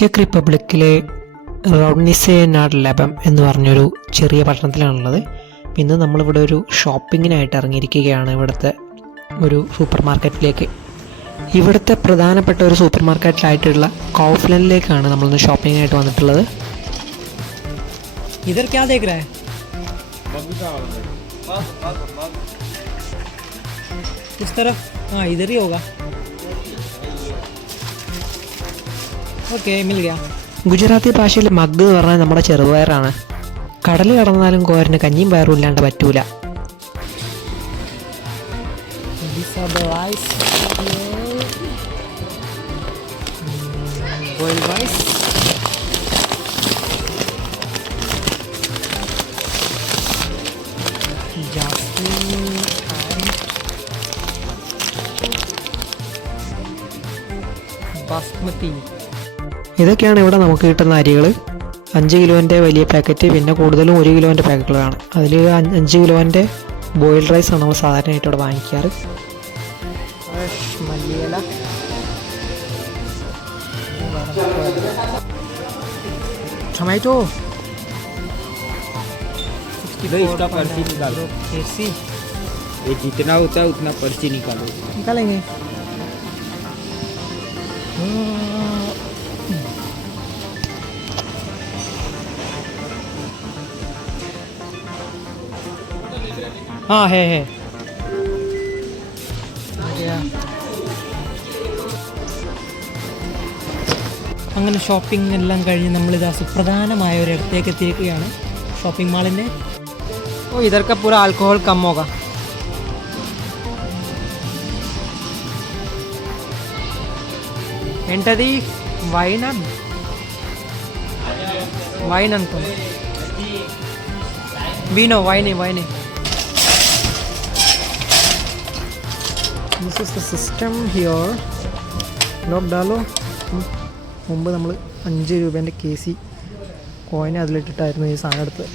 Check റിപ്പബ്ലിക്കിലെ റോഡ്നിസെ നാഡ് ലബം എന്ന് പറഞ്ഞൊരു ചെറിയ പട്ടണത്തിലാണുള്ളത് ഇന്ന് നമ്മളിവിടെ ഒരു ഷോപ്പിങ്ങിനായിട്ട് ഇറങ്ങിയിരിക്കുകയാണ് ഇവിടുത്തെ ഒരു സൂപ്പർ മാർക്കറ്റിലേക്ക് ഇവിടുത്തെ പ്രധാനപ്പെട്ട ഒരു സൂപ്പർ മാർക്കറ്റിലായിട്ടുള്ള കൗഫ്ലനിലേക്കാണ് നമ്മളിന്ന് ഷോപ്പിങ്ങിനായിട്ട് വന്നിട്ടുള്ളത് इधर क्या देख रहा है इस तरफ हाँ इधर ही होगा ഗുജറാത്തി ഭാഷയിൽ മഗ് എന്ന് പറഞ്ഞാൽ നമ്മുടെ ചെറുപയറാണ്. കടൽ കടന്നാലും കോരന് കഞ്ഞിയും പയറും ഇല്ലാണ്ട് പറ്റൂല. ബാസ്മതി ഇതൊക്കെയാണ് ഇവിടെ നമുക്ക് കിട്ടുന്ന അരികൾ അഞ്ച് കിലോൻ്റെ വലിയ പാക്കറ്റ് പിന്നെ കൂടുതലും ഒരു കിലോൻ്റെ പാക്കറ്റുകളാണ് അതിൽ അഞ്ച് കിലോൻ്റെ ബോയിൽഡ് റൈസ് ആണ് നമ്മൾ സാധാരണയായിട്ട് ഇവിടെ വാങ്ങിക്കാറ് Fresh മല്ലിയില टमाटो भाई इसका पर्ची निकालो कैसी ये जितना होता है उतना पर्ची निकालो निकालेंगे हाँ है है അങ്ങനെ ഷോപ്പിംഗ് എല്ലാം കഴിഞ്ഞ് നമ്മളിതാ സുപ്രധാനമായ ഒരിടത്തേക്ക് എത്തിയിരിക്കുകയാണ് ഷോപ്പിംഗ് മാളിൻ്റെ ഓ ഇതൊക്കെ പൂര ആൽക്കഹോൾ കം होगा ఏంటది వైన్ అన్ వైన్ అనుకోండి వీనో వైనే వైనే this is the system here lock ഡാലോ മുമ്പ് നമ്മൾ അഞ്ച് രൂപേന്റെ കെ സി കോയിൻ അതിലിട്ടിട്ടായിരുന്നു ഈ സാധനം എടുത്ത്